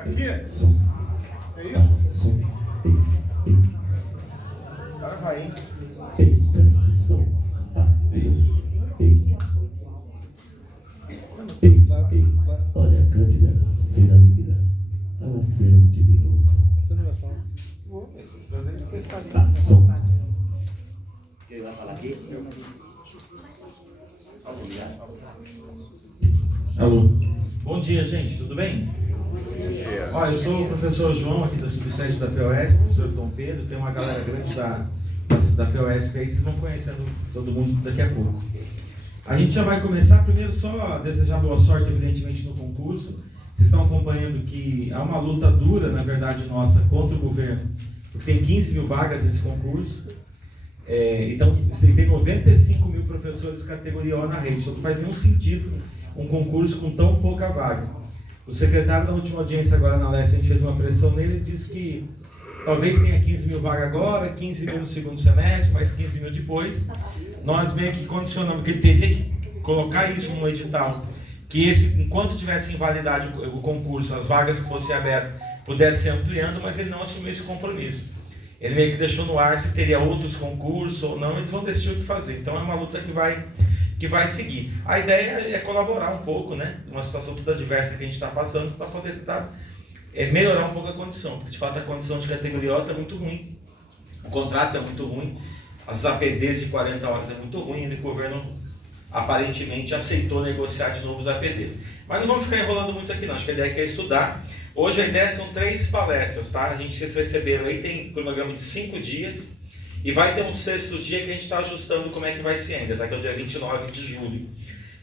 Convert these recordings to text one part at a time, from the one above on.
Aqui? É isso? Agora vai, hein? Transmissão. Olha, a Cândida será liquidada. Ela será de roupa. Você não vai falar? Vou, mas eu tenho que testar ali. Som. Quem vai falar aqui? Alô. Bom dia, gente. Tudo bem? Ó, eu sou o professor João, aqui da subsede da POS, professor Dom Pedro. Tem uma galera grande da POS que aí vocês vão conhecendo todo mundo daqui a pouco. A gente já vai começar. Primeiro, só desejar boa sorte, evidentemente, no concurso. Vocês estão acompanhando que há uma luta dura, na verdade, nossa, contra o governo, porque tem 15 mil vagas nesse concurso. Então, tem 95 mil professores categoria O na rede. Então, não faz nenhum sentido um concurso com tão pouca vaga. O secretário, na última audiência agora na Leste, a gente fez uma pressão nele e disse que talvez tenha 15 mil vagas agora, 15 mil no segundo semestre, mais 15 mil depois. Nós meio que condicionamos que ele teria que colocar isso no edital, que enquanto tivesse invalidade o concurso, as vagas que fossem abertas pudessem ser ampliando, mas ele não assumiu esse compromisso. Ele meio que deixou no ar se teria outros concursos ou não, eles vão decidir o que fazer. Então é uma luta que vai seguir. A ideia é colaborar um pouco, né, numa situação toda diversa que a gente está passando, para poder tentar melhorar um pouco a condição, porque de fato a condição de categoria O está muito ruim, o contrato é muito ruim, as APDs de 40 horas é muito ruim, e o governo aparentemente aceitou negociar de novo os APDs. Mas não vamos ficar enrolando muito aqui não, acho que a ideia é estudar. Hoje a ideia são 3 palestras, tá? A gente receberam aí, tem cronograma de 5 dias, e vai ter um 6º dia que a gente está ajustando como é que vai ser ainda, tá? Que é o dia 29 de julho.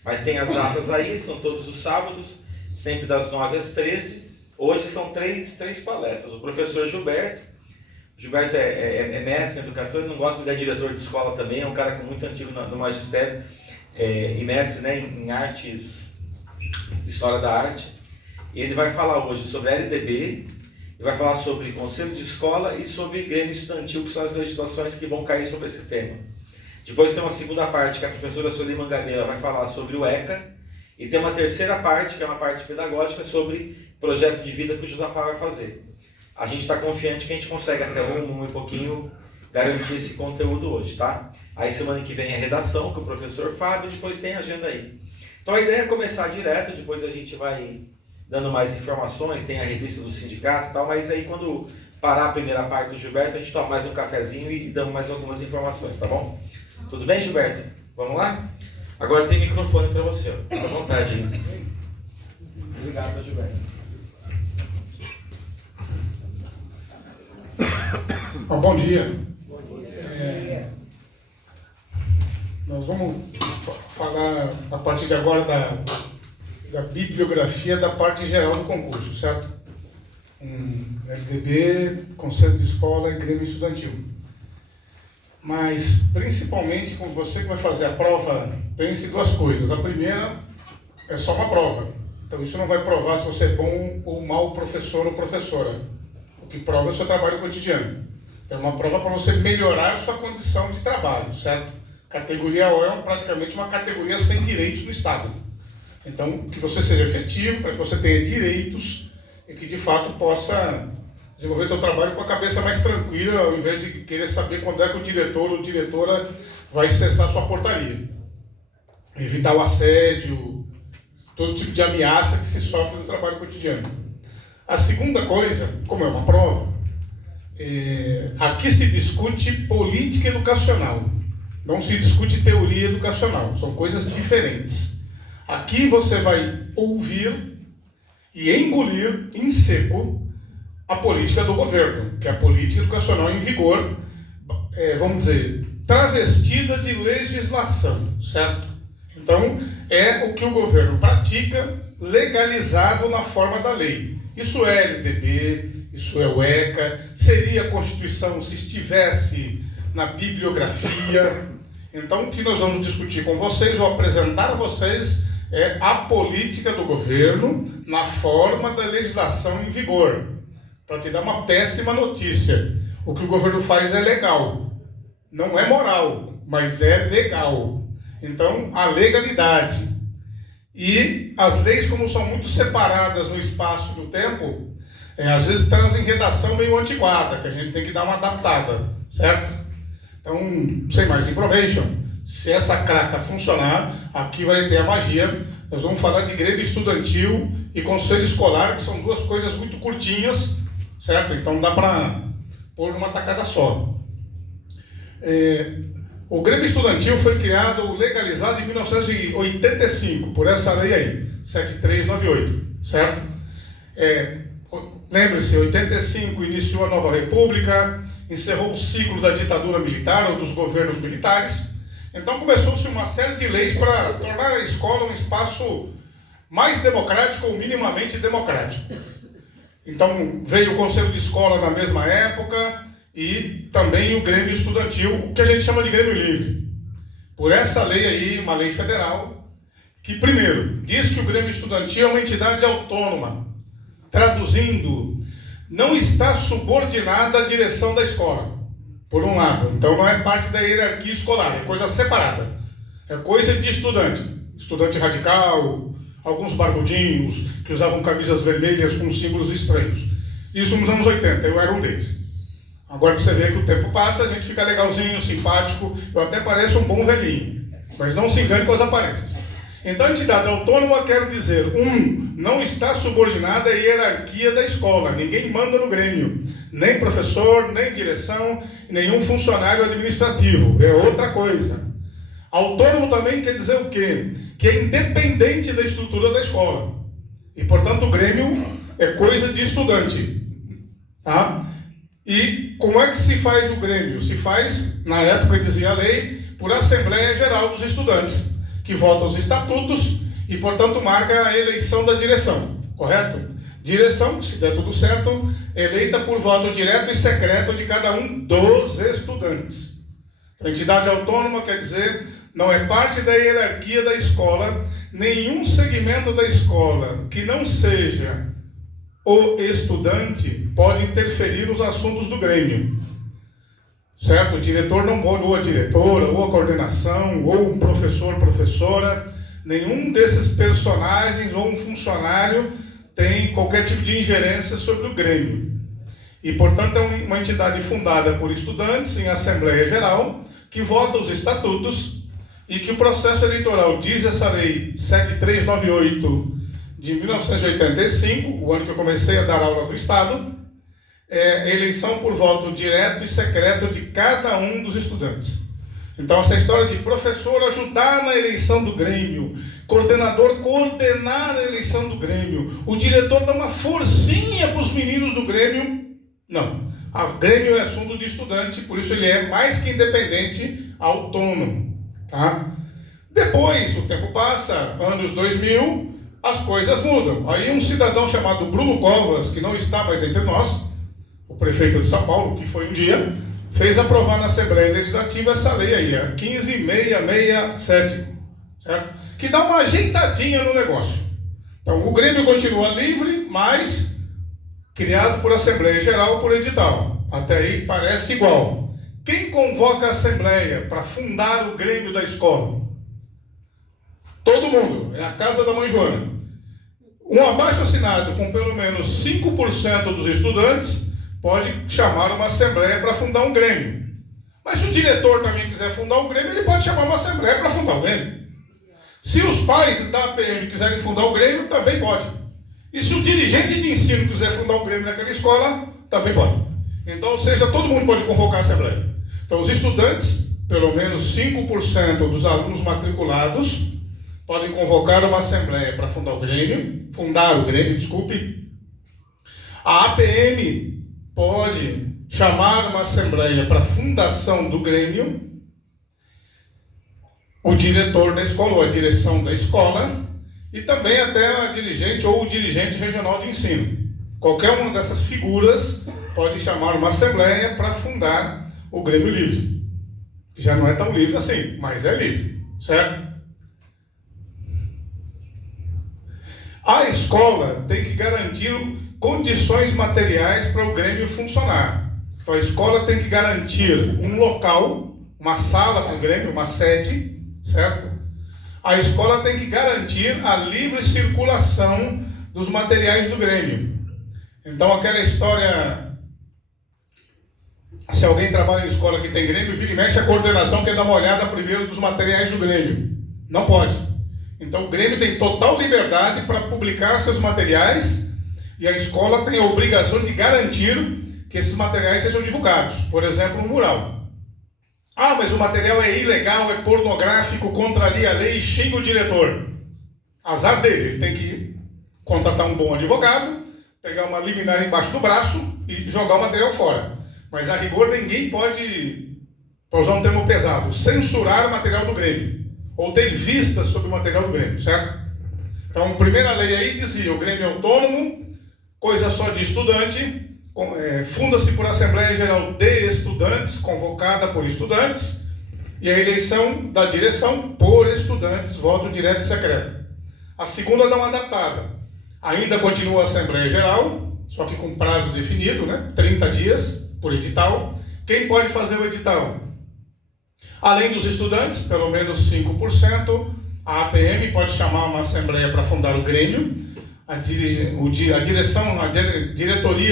Mas tem as datas aí, são todos os sábados, sempre das 9 às 13. Hoje são 3 palestras. O professor Gilberto é mestre em educação, ele não gosta, ele é diretor de escola também, é um cara muito antigo no magistério, e mestre, né, em artes, história da arte. E ele vai falar hoje sobre LDB, ele vai falar sobre conselho de escola e sobre grêmio estudantil, que são as legislações que vão cair sobre esse tema. Depois tem uma segunda parte que a professora Sueli Mangabeira vai falar sobre o ECA, e tem uma terceira parte, que é uma parte pedagógica, sobre projeto de vida que o Josafá vai fazer. A gente está confiante que a gente consegue até um e pouquinho garantir esse conteúdo hoje, tá? Aí semana que vem é redação com o professor Fábio, depois tem agenda aí. Então a ideia é começar direto, depois a gente vai dando mais informações, tem a revista do sindicato e tal, mas aí quando parar a primeira parte do Gilberto, a gente toma mais um cafezinho e damos mais algumas informações, tá bom? Tudo bem, Gilberto? Vamos lá? Agora tem microfone para você, ó. Fica à vontade aí. Obrigado, Gilberto. Bom dia. Nós vamos falar a partir de agora da bibliografia da parte geral do concurso, certo? LDB, Conselho de Escola e Grêmio Estudantil. Mas, principalmente, com você que vai fazer a prova, pense em 2 coisas. A primeira é só uma prova. Então, isso não vai provar se você é bom ou mau professor ou professora. O que prova é o seu trabalho cotidiano. Então, é uma prova para você melhorar a sua condição de trabalho, certo? Categoria O é praticamente uma categoria sem direitos no Estado. Então, que você seja efetivo, para que você tenha direitos e que, de fato, possa desenvolver o seu trabalho com a cabeça mais tranquila, ao invés de querer saber quando é que o diretor ou diretora vai cessar sua portaria. Evitar o assédio, todo tipo de ameaça que se sofre no trabalho cotidiano. A segunda coisa, como é uma prova, aqui se discute política educacional, não se discute teoria educacional, são coisas diferentes. Aqui você vai ouvir e engolir em seco a política do governo, que é a política educacional em vigor, vamos dizer, travestida de legislação, certo? Então, é o que o governo pratica, legalizado na forma da lei. Isso é LDB, isso é o ECA, seria a Constituição se estivesse na bibliografia. Então, o que nós vamos discutir com vocês, ou apresentar a vocês, é a política do governo na forma da legislação em vigor. Para te dar uma péssima notícia, o que o governo faz é legal. Não é moral, mas é legal. Então, a legalidade. E as leis, como são muito separadas no espaço e no tempo, às vezes trazem redação meio antiquada, que a gente tem que dar uma adaptada, certo? Então, sem mais information, se essa craca funcionar, aqui vai ter a magia. Nós vamos falar de Grêmio Estudantil e Conselho Escolar, que são duas coisas muito curtinhas, certo? Então dá para pôr numa tacada só. O Grêmio Estudantil foi criado, legalizado em 1985, por essa lei aí, 7398, certo? Lembre-se, 85 iniciou a nova república, encerrou o ciclo da ditadura militar ou dos governos militares. Então começou-se uma série de leis para tornar a escola um espaço mais democrático ou minimamente democrático. Então veio o Conselho de Escola na mesma época e também o Grêmio Estudantil, que a gente chama de Grêmio Livre. Por essa lei aí, uma lei federal, que primeiro diz que o Grêmio Estudantil é uma entidade autônoma. Traduzindo, não está subordinada à direção da escola, por um lado. Então não é parte da hierarquia escolar, é coisa separada. É coisa de estudante. Estudante radical, alguns barbudinhos que usavam camisas vermelhas com símbolos estranhos. Isso nos anos 80, eu era um deles. Agora você vê que o tempo passa, a gente fica legalzinho, simpático, eu até pareço um bom velhinho. Mas não se engane com as aparências. Então, a entidade autônoma quer dizer, não está subordinada à hierarquia da escola. Ninguém manda no Grêmio. Nem professor, nem direção, nenhum funcionário administrativo. É outra coisa. Autônomo também quer dizer o quê? Que é independente da estrutura da escola. E, portanto, o Grêmio é coisa de estudante. Tá? E como é que se faz o Grêmio? Se faz, na época dizia a lei, por Assembleia Geral dos Estudantes, que vota os estatutos e, portanto, marca a eleição da direção, correto? Direção, se der tudo certo, eleita por voto direto e secreto de cada um dos estudantes. A entidade autônoma quer dizer, não é parte da hierarquia da escola, nenhum segmento da escola que não seja o estudante pode interferir nos assuntos do Grêmio. Certo? O diretor não pode, ou a diretora, ou a coordenação, ou um professor, professora, nenhum desses personagens ou um funcionário tem qualquer tipo de ingerência sobre o Grêmio. E, portanto, é uma entidade fundada por estudantes em Assembleia Geral, que vota os estatutos e que o processo eleitoral, diz essa lei 7398 de 1985, o ano que eu comecei a dar aulas no Estado, é eleição por voto direto e secreto de cada um dos estudantes. Então, essa história de professor ajudar na eleição do Grêmio, coordenador coordenar a eleição do Grêmio, o diretor dar uma forcinha para os meninos do Grêmio, não. O Grêmio é assunto de estudante, por isso ele é mais que independente, autônomo. Tá? Depois, o tempo passa, anos 2000, as coisas mudam. Aí um cidadão chamado Bruno Covas, que não está mais entre nós, o prefeito de São Paulo, que foi um dia, fez aprovar na Assembleia Legislativa essa lei aí, a 15667, certo? Que dá uma ajeitadinha no negócio. Então, o Grêmio continua livre, mas criado por Assembleia Geral, por edital. Até aí parece igual. Quem convoca a Assembleia para fundar o Grêmio da escola? Todo mundo. É a casa da mãe Joana. Um abaixo-assinado com pelo menos 5% dos estudantes pode chamar uma assembleia para fundar um Grêmio. Mas se o diretor também quiser fundar um Grêmio, ele pode chamar uma assembleia para fundar o Grêmio. Se os pais da APM quiserem fundar o Grêmio, também pode. E se o dirigente de ensino quiser fundar um Grêmio naquela escola, também pode. Então, ou seja, todo mundo pode convocar a assembleia. Então, os estudantes, pelo menos 5% dos alunos matriculados, podem convocar uma assembleia para fundar o Grêmio, A APM pode chamar uma assembleia para a fundação do Grêmio, o diretor da escola ou a direção da escola e também até a dirigente ou o dirigente regional de ensino. Qualquer uma dessas figuras pode chamar uma assembleia para fundar o Grêmio Livre. Já não é tão livre assim, mas é livre, certo? A escola tem que garantir condições materiais para o Grêmio funcionar. Então a escola tem que garantir um local, uma sala para o Grêmio, uma sede, certo? A escola tem que garantir a livre circulação dos materiais do Grêmio. Então, aquela história, se alguém trabalha em escola que tem Grêmio, vira e mexe, a coordenação quer dar uma olhada primeiro dos materiais do Grêmio. Não pode. Então, o Grêmio tem total liberdade para publicar seus materiais e a escola tem a obrigação de garantir que esses materiais sejam divulgados. Por exemplo, um mural. Ah, mas o material é ilegal, é pornográfico, contraria a lei, xinga o diretor. Azar dele, ele tem que contratar um bom advogado, pegar uma liminar embaixo do braço e jogar o material fora. Mas a rigor ninguém pode, para usar um termo pesado, censurar o material do Grêmio, ou ter vistas sobre o material do Grêmio, certo? Então, a primeira lei aí dizia, o Grêmio é autônomo, coisa só de estudante, funda-se por Assembleia Geral de Estudantes, convocada por estudantes, e a eleição da direção por estudantes, voto direto e secreto. A segunda dá uma adaptada. Ainda continua a Assembleia Geral, só que com prazo definido, né? 30 dias por edital. Quem pode fazer o edital? Além dos estudantes, pelo menos 5%, a APM pode chamar uma assembleia para fundar o Grêmio, a diretoria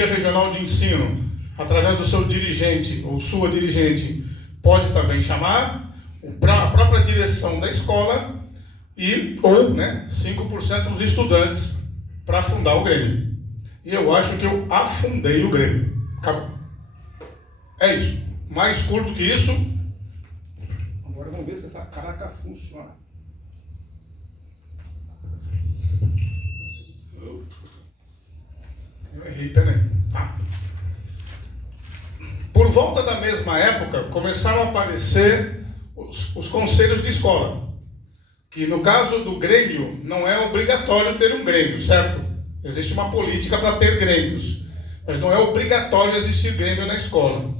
regional de ensino, através do seu dirigente ou sua dirigente, pode também chamar, a própria direção da escola ou 5% dos estudantes para fundar o Grêmio. E eu acho que eu afundei o Grêmio. Acabou. É isso. Mais curto que isso. Agora vamos ver se essa caraca funciona. Eu errei, peraí. Tá. Por volta da mesma época, começaram a aparecer os conselhos de escola. Que no caso do Grêmio, não é obrigatório ter um Grêmio, certo? Existe uma política para ter Grêmios. Mas não é obrigatório existir Grêmio na escola.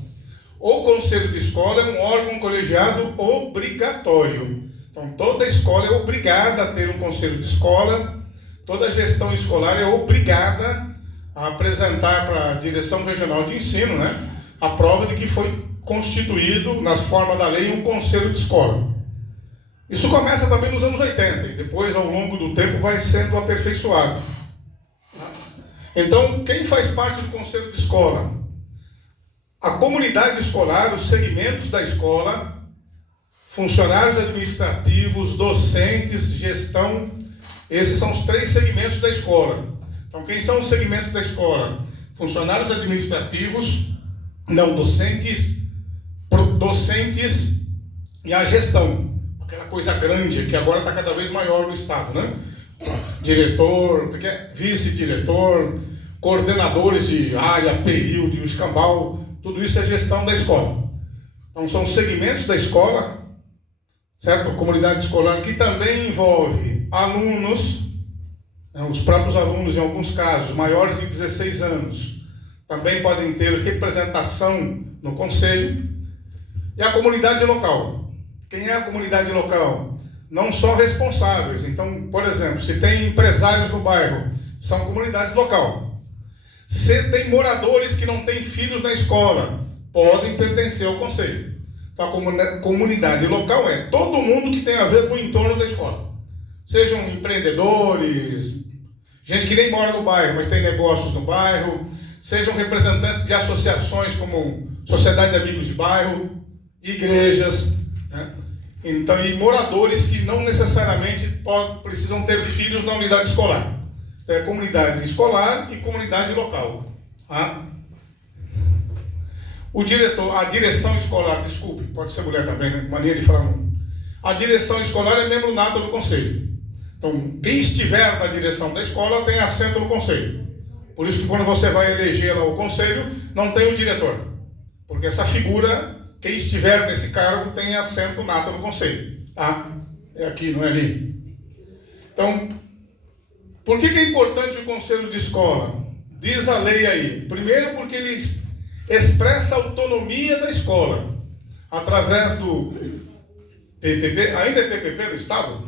O conselho de escola é um órgão colegiado obrigatório. Então, toda escola é obrigada a ter um conselho de escola, toda gestão escolar é obrigada a apresentar para a direção regional de ensino, a prova de que foi constituído, nas formas da lei, um conselho de escola. Isso começa também nos anos 80 e depois, ao longo do tempo, vai sendo aperfeiçoado. Então, quem faz parte do conselho de escola? A comunidade escolar, os segmentos da escola, funcionários administrativos, docentes, gestão, esses são os 3 segmentos da escola. Então, quem são os segmentos da escola? Funcionários administrativos, docentes e a gestão. Aquela coisa grande que agora está cada vez maior no estado, Diretor, vice-diretor, coordenadores de área, período, escambau, tudo isso é gestão da escola. Então, são segmentos da escola, certo? A comunidade escolar que também envolve alunos, os próprios alunos, em alguns casos, maiores de 16 anos, também podem ter representação no conselho, e a comunidade local. Quem é a comunidade local? Não só responsáveis. Então, por exemplo, se tem empresários no bairro, são comunidades local. Se tem moradores que não têm filhos na escola, podem pertencer ao conselho. Então, a comunidade local é todo mundo que tem a ver com o entorno da escola. Sejam empreendedores, gente que nem mora no bairro, mas tem negócios no bairro, sejam representantes de associações como Sociedade de Amigos de Bairro, igrejas, Então, e moradores que não necessariamente precisam ter filhos na unidade escolar. Então, é comunidade escolar e comunidade local. O diretor, a direção escolar, desculpe, pode ser mulher também, mania de falar não. A direção escolar é membro nato do conselho. Então, quem estiver na direção da escola tem assento no conselho. Por isso que quando você vai eleger lá o conselho, não tem o diretor. Porque essa figura, quem estiver nesse cargo, tem assento nato no conselho. É aqui, não é ali. Então, por que é importante o conselho de escola? Diz a lei aí. Primeiro, porque ele expressa a autonomia da escola. Através do PPP, ainda é PPP do Estado?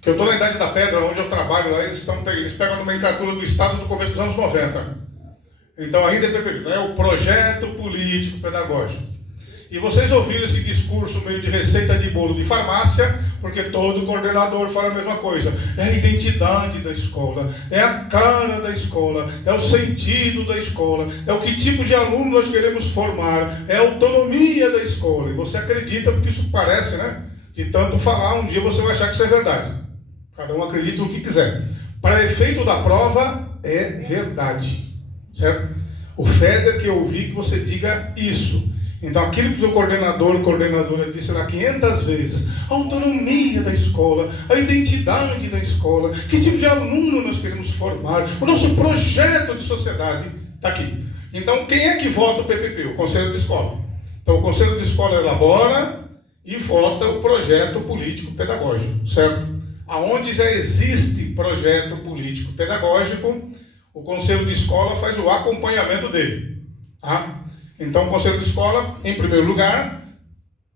Que eu estou na Idade da Pedra, onde eu trabalho lá, eles pegam a nomenclatura do Estado do começo dos anos 90. Então ainda é PPP, é o Projeto Político Pedagógico. E vocês ouviram esse discurso meio de receita de bolo de farmácia, porque todo coordenador fala a mesma coisa. É a identidade da escola, é a cara da escola, é o sentido da escola, é o que tipo de aluno nós queremos formar, é a autonomia da escola. E você acredita, porque isso parece, né? De tanto falar, um dia você vai achar que isso é verdade. Cada um acredita no que quiser. Para efeito da prova, é verdade. Certo? O FEDER que eu ouvi que você diga isso. Então, aquilo que o coordenadora disse lá 500 vezes, a autonomia da escola, a identidade da escola, que tipo de aluno nós queremos formar, o nosso projeto de sociedade está aqui. Então, quem é que vota o PPP? O Conselho de Escola. Então, o Conselho de Escola elabora e vota o projeto político-pedagógico, certo? Aonde já existe projeto político-pedagógico, o Conselho de Escola faz o acompanhamento dele, tá? Então, o Conselho de Escola, em primeiro lugar,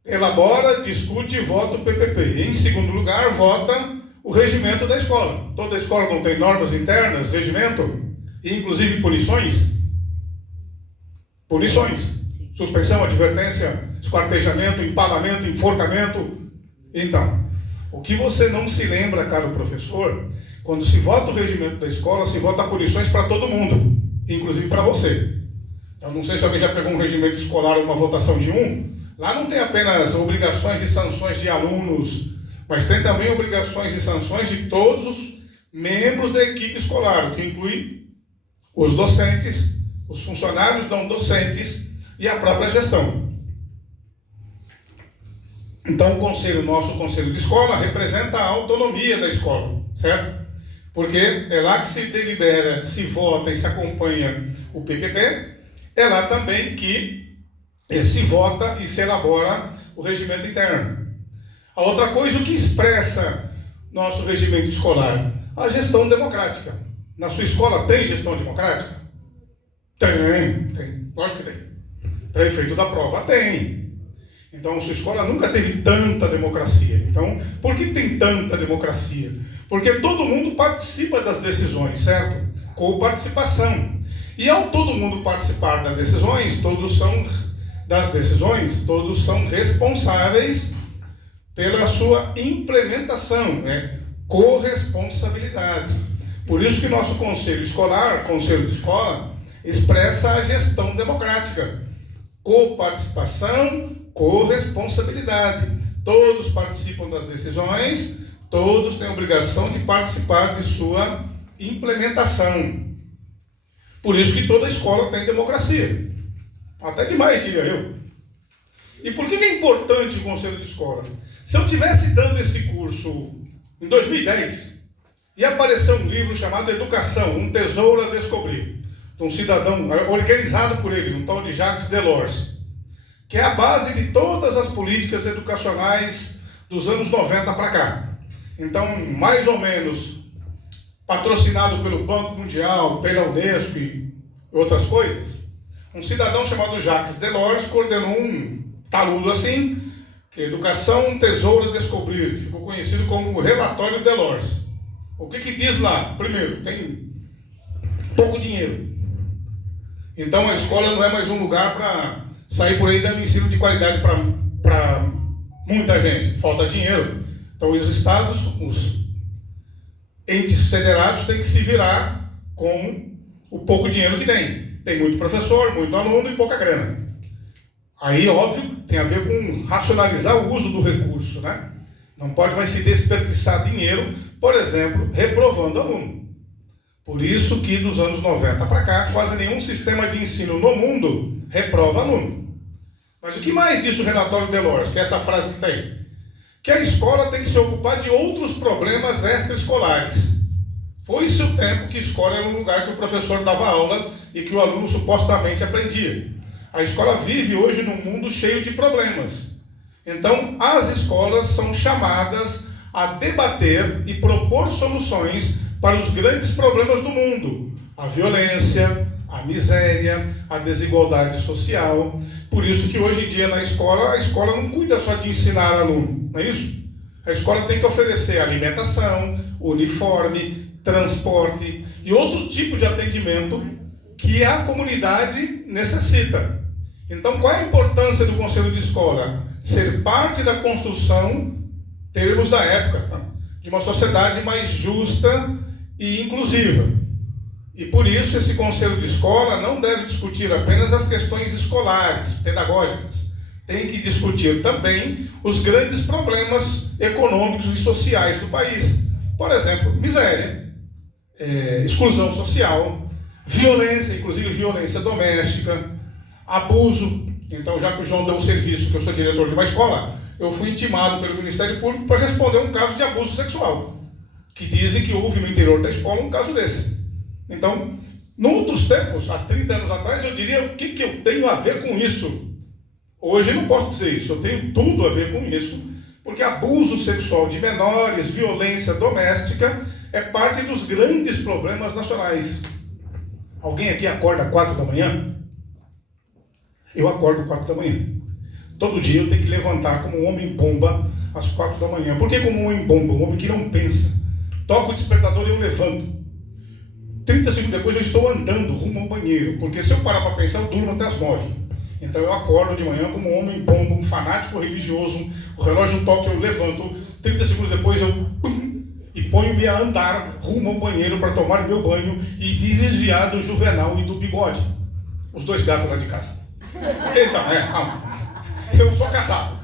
elabora, discute e vota o PPP. Em segundo lugar, vota o regimento da escola. Toda escola não tem normas internas, regimento, e inclusive punições? Punições. Suspensão, advertência, esquartejamento, empalamento, enforcamento. Então, o que você não se lembra, caro professor, quando se vota o regimento da escola, se vota punições para todo mundo, inclusive para você. Eu não sei se alguém já pegou um regimento escolar ou uma votação de um. Lá não tem apenas obrigações e sanções de alunos, mas tem também obrigações e sanções de todos os membros da equipe escolar, o que inclui os docentes, os funcionários não docentes e a própria gestão. Então, nosso conselho de escola representa a autonomia da escola, certo? Porque é lá que se delibera, se vota e se acompanha o PPP. É lá também que se vota e se elabora o regimento interno. A outra coisa, o que expressa nosso regimento escolar? A gestão democrática. Na sua escola tem gestão democrática? Tem. Lógico que tem. Para efeito da prova, tem. Então, a sua escola nunca teve tanta democracia. Então, por que tem tanta democracia? Porque todo mundo participa das decisões, certo? Coparticipação. E ao todo mundo participar das decisões, todos são responsáveis pela sua implementação, né? Corresponsabilidade. Por isso que nosso conselho escolar, conselho de escola, expressa a gestão democrática. Coparticipação, corresponsabilidade. Todos participam das decisões, todos têm a obrigação de participar de sua implementação. Por isso que toda escola tem democracia. Até demais, diria eu. E por que é importante o conselho de escola? Se eu estivesse dando esse curso em 2010, ia aparecer um livro chamado Educação, um tesouro a descobrir, de um cidadão organizado por ele, um tal de Jacques Delors, que é a base de todas as políticas educacionais dos anos 90 para cá. Então, mais ou menos patrocinado pelo Banco Mundial, pela Unesco e outras coisas, um cidadão chamado Jacques Delors coordenou um taludo assim, que é Educação, um tesouro a descobrir, ficou conhecido como Relatório Delors. O que diz lá? Primeiro, tem pouco dinheiro. Então a escola não é mais um lugar para sair por aí dando ensino de qualidade para muita gente. Falta dinheiro. Então os estados, os entes federados têm que se virar com o pouco dinheiro que tem. Tem muito professor, muito aluno e pouca grana. Aí, óbvio, tem a ver com racionalizar o uso do recurso, né? Não pode mais se desperdiçar dinheiro, por exemplo, reprovando aluno. Por isso que dos anos 90 para cá, quase nenhum sistema de ensino no mundo reprova aluno. Mas o que mais diz o relatório Delors, que é essa frase que está aí? Que a escola tem que se ocupar de outros problemas extraescolares. Foi-se o tempo que a escola era um lugar que o professor dava aula e que o aluno supostamente aprendia. A escola vive hoje num mundo cheio de problemas. Então, as escolas são chamadas a debater e propor soluções para os grandes problemas do mundo. A violência, a miséria, a desigualdade social. Por isso que hoje em dia na escola, a escola não cuida só de ensinar aluno, não é isso? A escola tem que oferecer alimentação, uniforme, transporte e outro tipo de atendimento que a comunidade necessita. Então, qual é a importância do conselho de escola? Ser parte da construção, termos da época, tá? De uma sociedade mais justa e inclusiva. E por isso esse conselho de escola não deve discutir apenas as questões escolares, pedagógicas. Tem que discutir também os grandes problemas econômicos e sociais do país. Por exemplo, miséria, exclusão social, violência, inclusive violência doméstica, abuso. Então, já que o João deu o serviço, que eu sou diretor de uma escola, eu fui intimado pelo Ministério Público para responder um caso de abuso sexual, que dizem que houve no interior da escola um caso desse. Então, em outros tempos, há 30 anos atrás, eu diria o que eu tenho a ver com isso. Hoje eu não posso dizer isso, eu tenho tudo a ver com isso, porque abuso sexual de menores, violência doméstica, é parte dos grandes problemas nacionais. Alguém aqui acorda às 4 da manhã? Eu acordo às 4 da manhã. Todo dia eu tenho que levantar como um homem-bomba às 4 da manhã. Por que como um homem-bomba? Um homem que não pensa. Toca o despertador e eu levanto. 30 segundos depois eu estou andando rumo ao banheiro, porque se eu parar para pensar, eu durmo até as 9. Então eu acordo de manhã como um homem-bomba, um fanático religioso, o relógio toca, eu levanto, 30 segundos depois eu e ponho-me a andar rumo ao banheiro para tomar meu banho e me desviar do Juvenal e do Bigode. Os dois gatos lá de casa. Então, calma. Eu sou casado.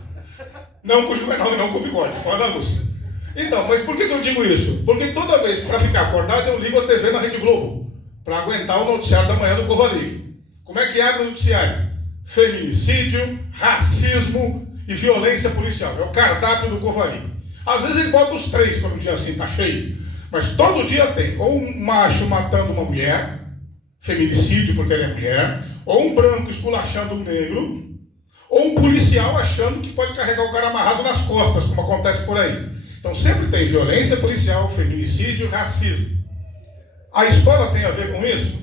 Não com o Juvenal e não com o Bigode, com a Ana Lúcia. Então, mas por que eu digo isso? Porque toda vez, para ficar acordado, eu ligo a TV na Rede Globo, para aguentar o noticiário da manhã do Covalic. Como é que abre o noticiário? Feminicídio, racismo e violência policial. É o cardápio do Covalic. Às vezes ele bota os 3 quando o dia assim está cheio, mas todo dia tem ou um macho matando uma mulher, feminicídio porque ele é mulher, ou um branco esculachando um negro, ou um policial achando que pode carregar o cara amarrado nas costas, como acontece por aí. Então sempre tem violência policial, feminicídio, racismo. A escola tem a ver com isso?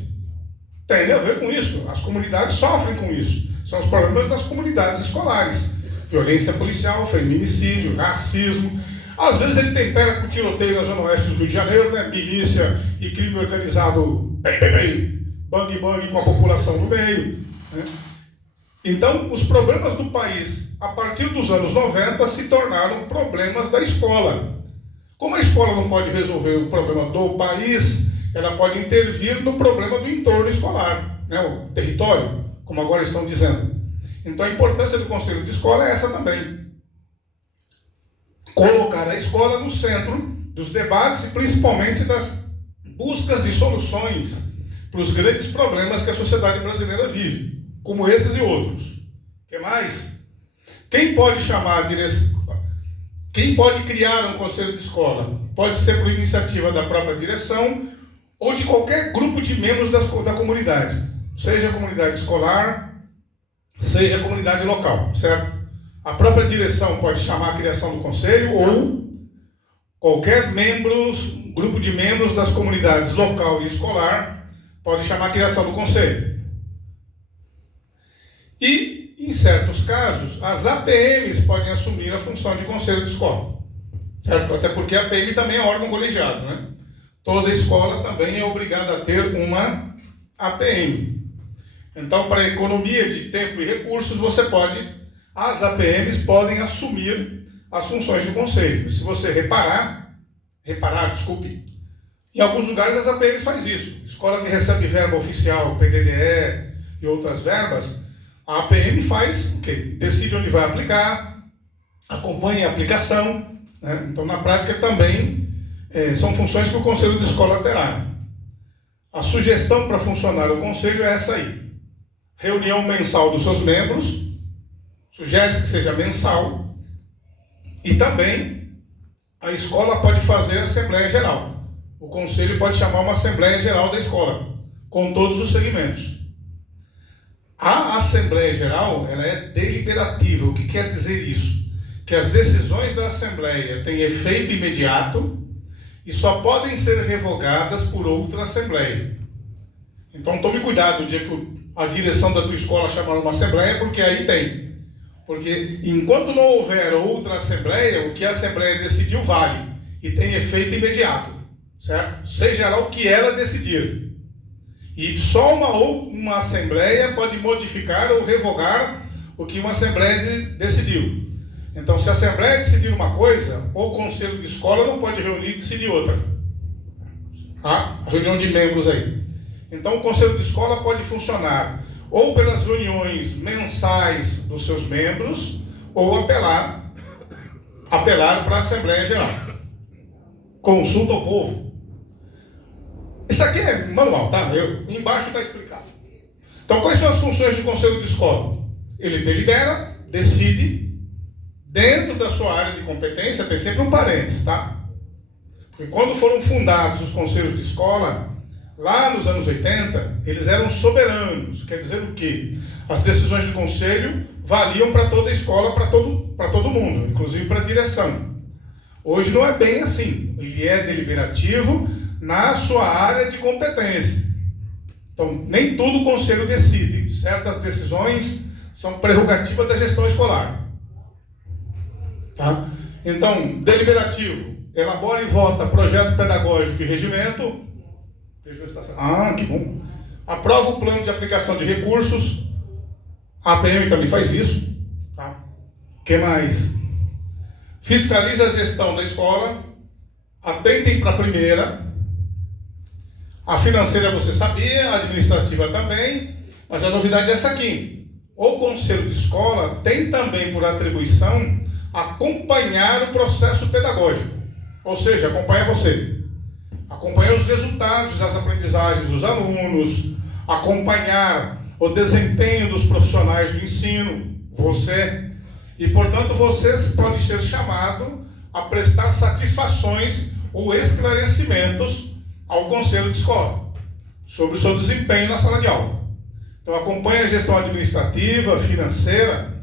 Tem a ver com isso. As comunidades sofrem com isso. São os problemas das comunidades escolares. Violência policial, feminicídio, racismo. Às vezes ele tempera com tiroteio na Zona Oeste do Rio de Janeiro, né? Milícia e crime organizado, bang com a população no meio, né? Então, os problemas do país, a partir dos anos 90, se tornaram problemas da escola. Como a escola não pode resolver o problema do país, ela pode intervir no problema do entorno escolar, né? O território, como agora estão dizendo. Então, a importância do conselho de escola é essa também. Colocar a escola no centro dos debates e principalmente das buscas de soluções para os grandes problemas que a sociedade brasileira vive, como esses e outros. O que mais? Quem pode chamar a direção? Quem pode criar um conselho de escola? Pode ser por iniciativa da própria direção ou de qualquer grupo de membros da comunidade, seja a comunidade escolar, seja a comunidade local, certo? A própria direção pode chamar a criação do conselho ou qualquer grupo de membros das comunidades local e escolar pode chamar a criação do conselho. E, em certos casos, as APMs podem assumir a função de conselho de escola, certo? Até porque a APM também é órgão colegiado, né? Toda escola também é obrigada a ter uma APM. Então, para economia de tempo e recursos, as APMs podem assumir as funções do conselho. Se você reparar, em alguns lugares as APMs fazem isso. Escola que recebe verba oficial, PDDE e outras verbas, a APM faz o quê? Decide onde vai aplicar, acompanha a aplicação, né? Então, na prática, também são funções que o conselho de escola terá. A sugestão para funcionar o conselho é essa aí. Reunião mensal dos seus membros, sugere-se que seja mensal, e também a escola pode fazer assembleia geral. O conselho pode chamar uma assembleia geral da escola, com todos os segmentos. A assembleia geral, ela é deliberativa. O que quer dizer isso? Que as decisões da assembleia têm efeito imediato e só podem ser revogadas por outra assembleia. Então tome cuidado no dia que a direção da tua escola chamar uma assembleia, porque aí tem. Porque enquanto não houver outra assembleia, o que a assembleia decidiu vale e tem efeito imediato, certo? Seja lá o que ela decidir. E só uma assembleia pode modificar ou revogar o que uma assembleia decidiu. Então, se a assembleia decidir uma coisa, o conselho de escola não pode reunir e decidir outra. Tá? A reunião de membros aí. Então, o conselho de escola pode funcionar ou pelas reuniões mensais dos seus membros, ou apelar para a Assembleia Geral. Consulta ao povo. Isso aqui é manual, tá? Embaixo está explicado. Então, quais são as funções do conselho de escola? Ele delibera, decide, dentro da sua área de competência, tem sempre um parênteses, tá? Porque quando foram fundados os conselhos de escola, lá nos anos 80, eles eram soberanos. Quer dizer o quê? As decisões do conselho valiam para toda a escola, para todo mundo, inclusive para a direção. Hoje não é bem assim. Ele é deliberativo na sua área de competência. Então, nem tudo o conselho decide. Certas decisões são prerrogativa da gestão escolar. Tá? Então, deliberativo. Elabora e vota projeto pedagógico e regimento. Ah, que bom. Aprova o plano de aplicação de recursos. A APM também faz isso. Tá? O que mais? Fiscaliza a gestão da escola. Atentem para a primeira. A financeira você sabia, a administrativa também. Mas a novidade é essa aqui. O conselho de escola tem também por atribuição acompanhar o processo pedagógico. Ou seja, acompanha você. Acompanhar os resultados das aprendizagens dos alunos, acompanhar o desempenho dos profissionais do ensino, você. E, portanto, você pode ser chamado a prestar satisfações ou esclarecimentos ao conselho de escola sobre o seu desempenho na sala de aula. Então, acompanha a gestão administrativa, financeira,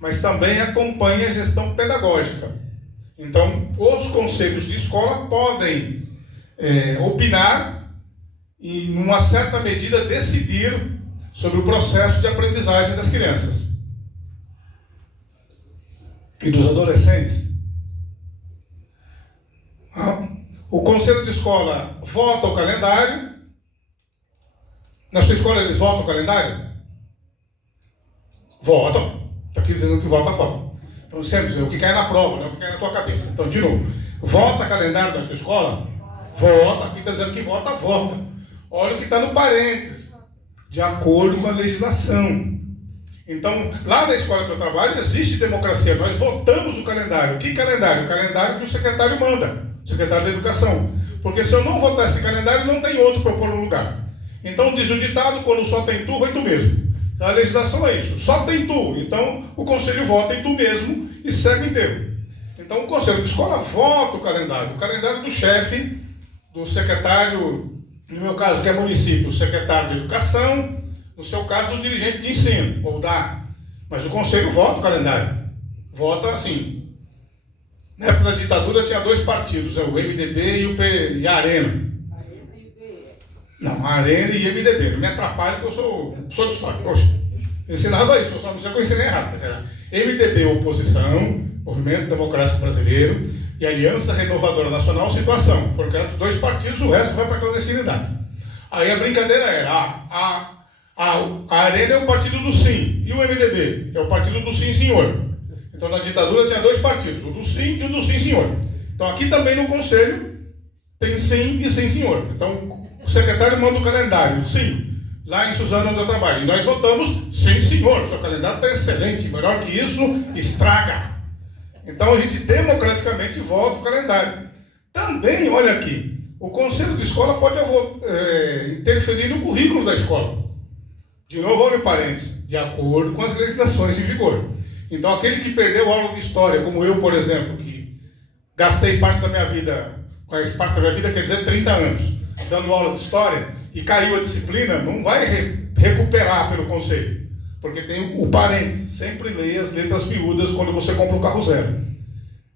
mas também acompanha a gestão pedagógica. Então, os conselhos de escola podem opinar e, numa certa medida, decidir sobre o processo de aprendizagem das crianças e dos adolescentes. O conselho de escola vota o calendário. Na sua escola eles votam o calendário? Votam. Está aqui dizendo que vota. Então, sempre, o que cai na prova, não é o que cai na tua cabeça. Então, de novo, vota calendário da tua escola? Vota. Aqui está dizendo que vota. Olha o que está no parênteses. De acordo com a legislação. Então, lá na escola que eu trabalho, existe democracia. Nós votamos o calendário. Que calendário? O calendário que o secretário manda. O secretário da Educação. Porque se eu não votar esse calendário, não tem outro para pôr no lugar. Então, diz o ditado, quando só tem tu, vai tu mesmo. A legislação é isso, só tem tu. Então, o conselho vota em tu mesmo e segue inteiro. Então, o conselho de escola vota o calendário do chefe, do secretário, no meu caso, que é município, o secretário de Educação, no seu caso, do dirigente de ensino, ou da. Mas o conselho vota o calendário. Vota assim. Na época da ditadura tinha dois partidos, o MDB e a Arena. Não, a Arena e MDB. Não me atrapalhe que eu sou de história. Poxa, eu ensinava isso, eu só não sei que eu ensinei errado. Mas era MDB, oposição, Movimento Democrático Brasileiro, e Aliança Renovadora Nacional, situação. Foram criados dois partidos, o resto vai para a clandestinidade. Aí a brincadeira era, a Arena é o partido do sim, e o MDB é o partido do sim, senhor. Então na ditadura tinha dois partidos, o do sim e o do sim, senhor. Então aqui também no conselho tem sim e sim, senhor. Então o secretário manda o calendário, sim, lá em Suzano, onde eu trabalho. E nós votamos, sim, senhor, seu calendário está excelente, melhor que isso, estraga. Então a gente democraticamente vota o calendário. Também, olha aqui, o conselho de escola pode interferir no currículo da escola. De novo, olha o parênteses, de acordo com as legislações em vigor. Então aquele que perdeu aula de história, como eu, por exemplo, que gastei parte da minha vida quer dizer 30 anos, dando aula de história, e caiu a disciplina, não vai recuperar pelo conselho. Porque tem o parênteses, sempre leia as letras miúdas quando você compra um carro zero.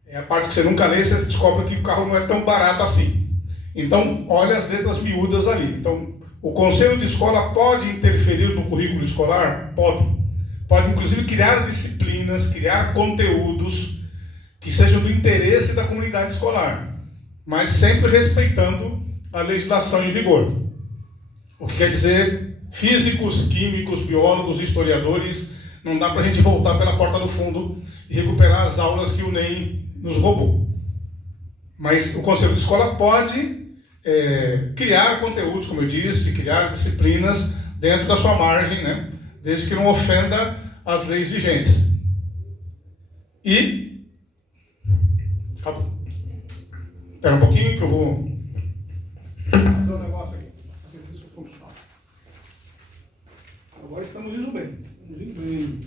É a parte que você nunca lê, você descobre que o carro não é tão barato assim. Então, olha as letras miúdas ali. Então, o conselho de escola pode interferir no currículo escolar? Pode. Pode, inclusive, criar disciplinas, criar conteúdos que sejam do interesse da comunidade escolar, mas sempre respeitando a legislação em vigor. O que quer dizer, físicos, químicos, biólogos, historiadores, não dá para a gente voltar pela porta do fundo e recuperar as aulas que o NEM nos roubou. Mas o Conselho de Escola pode criar conteúdos, como eu disse, criar disciplinas dentro da sua margem, né? Desde que não ofenda as leis vigentes. E... acabou. Espera um pouquinho que eu vou fazer um negócio aqui, para ver se isso funciona. Agora estamos indo bem. Estamos indo bem.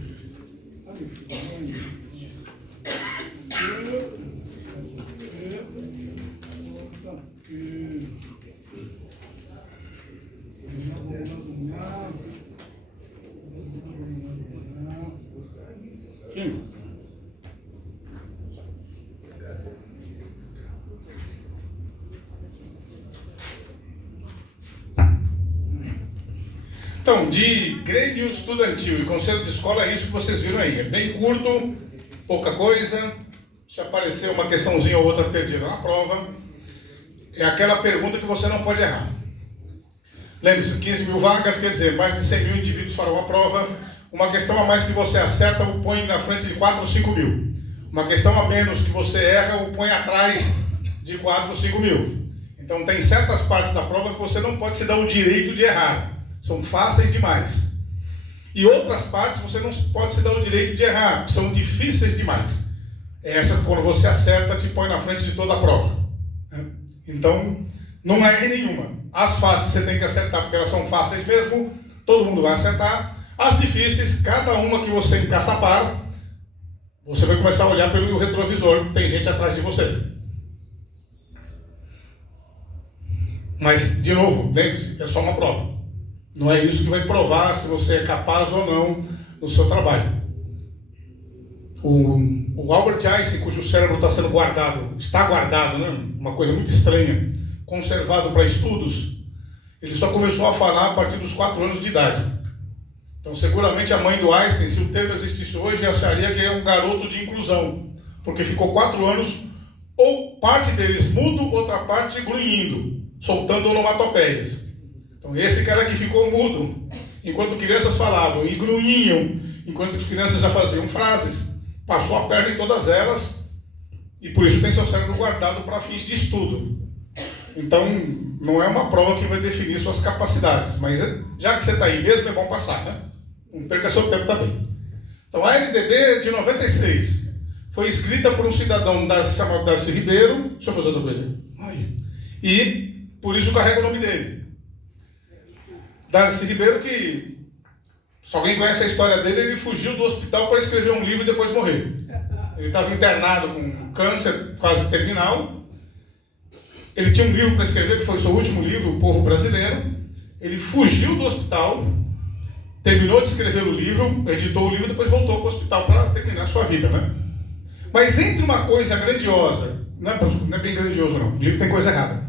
Sim. Então, de Grêmio Estudantil e Conselho de Escola é isso que vocês viram aí. É bem curto, pouca coisa. Se aparecer uma questãozinha ou outra perdida na prova, é aquela pergunta que você não pode errar. Lembre-se, 15 mil vagas, quer dizer, mais de 100 mil indivíduos farão a prova. Uma questão a mais que você acerta, o põe na frente de 4 ou 5 mil. Uma questão a menos que você erra, o põe atrás de 4 ou 5 mil. Então tem certas partes da prova que você não pode se dar o direito de errar. São fáceis demais. E outras partes você não pode se dar o direito de errar, porque são difíceis demais. Essa, quando você acerta, te põe na frente de toda a prova. Então, não erre nenhuma. As fáceis você tem que acertar, porque elas são fáceis mesmo, todo mundo vai acertar. As difíceis, cada uma que você encaçapar, você vai começar a olhar pelo retrovisor, tem gente atrás de você. Mas, de novo, lembre-se, é só uma prova. Não é isso que vai provar se você é capaz ou não no seu trabalho. O Albert Einstein, cujo cérebro está guardado, né? Uma coisa muito estranha, conservado para estudos, ele só começou a falar a partir dos 4 anos de idade. Então, seguramente a mãe do Einstein, se o termo existisse hoje, acharia que é um garoto de inclusão, porque ficou 4 anos, ou parte deles mudo, outra parte grunhindo, soltando onomatopeias. Então, esse cara que ficou mudo, enquanto crianças falavam e grunhiam, enquanto as crianças já faziam frases, passou a perna em todas elas, e por isso tem seu cérebro guardado para fins de estudo. Então, não é uma prova que vai definir suas capacidades, mas já que você está aí mesmo, é bom passar, né? Não perca seu tempo também. Então, a LDB é de 96. Foi escrita por um cidadão chamado Darcy Ribeiro. Deixa eu fazer outra coisa aí. E, por isso, carrega o nome dele. Darcy Ribeiro, que, se alguém conhece a história dele, ele fugiu do hospital para escrever um livro e depois morrer. Ele estava internado com câncer quase terminal. Ele tinha um livro para escrever, que foi o seu último livro, O Povo Brasileiro. Ele fugiu do hospital, terminou de escrever o livro, editou o livro e depois voltou para o hospital para terminar a sua vida, né? Mas entre uma coisa grandiosa, não é bem grandioso não, o livro tem coisa errada.